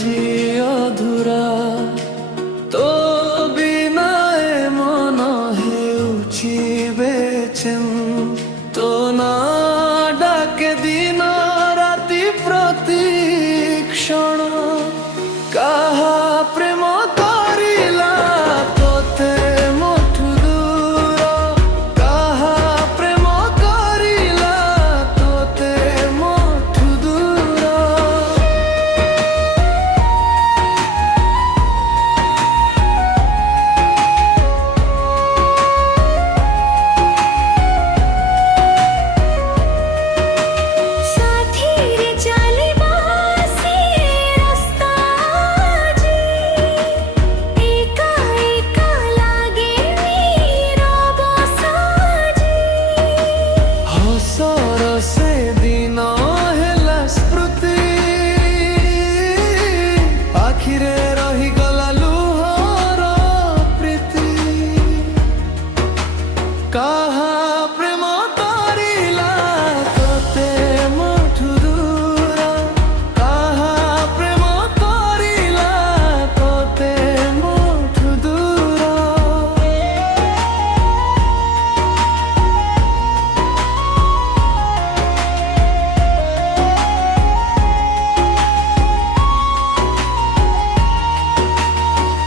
আজি অধুরা তো বিনায় মন হেউছি বেচেন তো না ডাকে দিন রাতি প্রতীক্ষণ কাহা প্রেম করিলা তোতে মোঠু দূর কাহা প্রেম করিলা তোতে মোঠু দূর साथीरे चालिबा से रास्ता जी एका एका लागे मीरा बसाजी हसर से दिन हेला स्मृति आखिरे रही गला लुहर प्रीति काहा प्रेम करिला तोते मोठु दूर काहा प्रेम करिला तोते मोठु दूर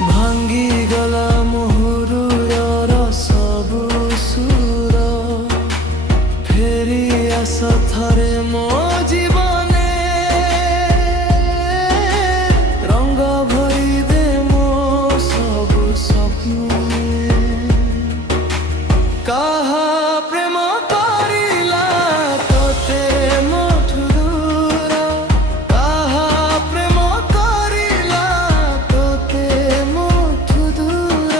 भांगी गला मुहुरुर सबु सुर फेरी आस थरे मो जीवने रंग भरी दे मो सबु स्वप्ने काहा प्रेम करिला तोते मोठु दूर काहा प्रेम करिला तोते मोठु दूर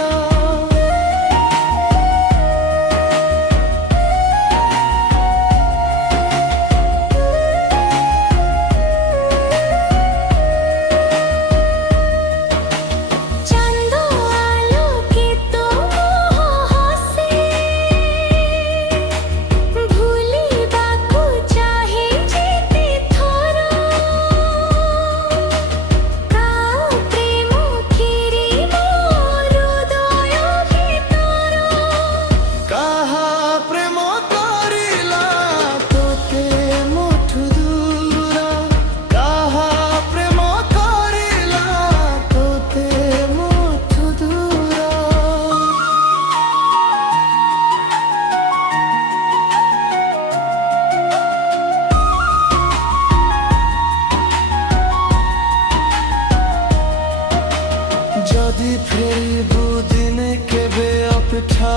चांद आलोके तो मोह हसे भूलिबाकु चाहे जेते थर का प्रेम खिरी मोर हृदय भितर काहा प्रेम करिला तोते मोठु दूर काहा प्रेम करिला तोते मोठु दूर जदि फेरिबु दिने केबे अपेक्षा